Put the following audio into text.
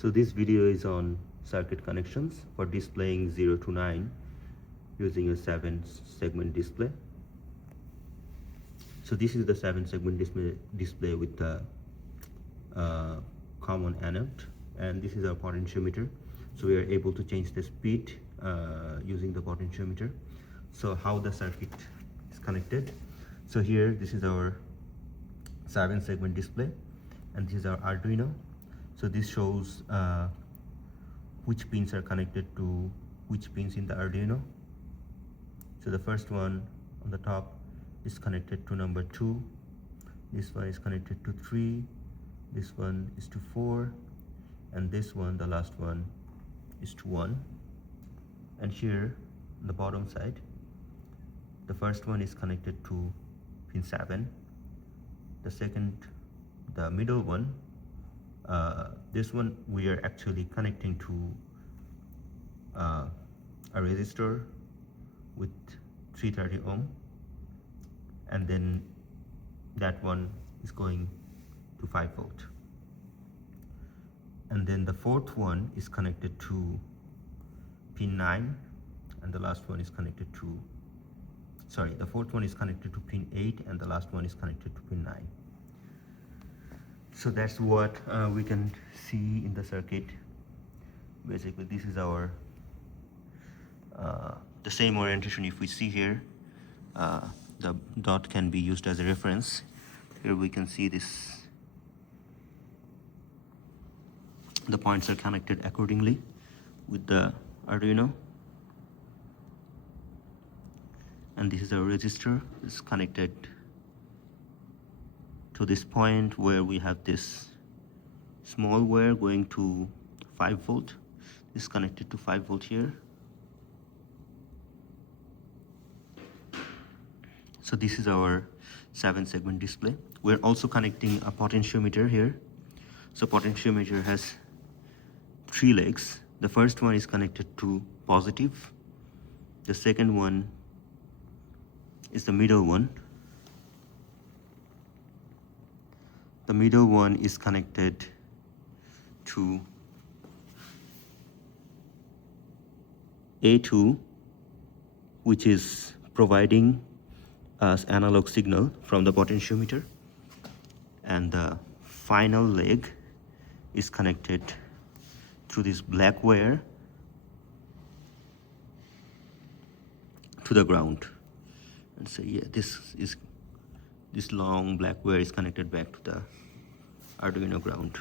So this video is on circuit connections for displaying 0 to 9 using a 7-segment display. So this is the 7-segment display with the common anode, and this is our potentiometer. So we are able to change the speed using the potentiometer. So how the circuit is connected. So here, this is our 7-segment display, and this is our Arduino. So this shows which pins are connected to which pins in the Arduino. So the first one on the top is connected to number 2, this one is connected to 3, this one is to 4, and this one, the last one, is to 1. And here on the bottom side, the first one is connected to pin 7, the middle one, this one we are actually connecting to a resistor with 330 ohm, and then that one is going to 5 volt. And then the fourth one is connected to pin 9, and the last one is connected to, the fourth one is connected to pin 8, and the last one is connected to pin 9. So that's what we can see in the circuit. Basically, this is our the same orientation. If we see here, the dot can be used as a reference. Here we can see this. The points are connected accordingly with the Arduino. And this is our resistor. It's connected to this point where we have this small wire going to 5 volt. This is connected to 5 volt here. So this is our 7-segment display. We're also connecting a potentiometer here. So potentiometer has 3 legs. The first one is connected to positive. The second one is the middle one. The middle one is connected to A2, which is providing us analog signal from the potentiometer, and the final leg is connected through this black wire to the ground. And so yeah, this long black wire is connected back to the Arduino ground.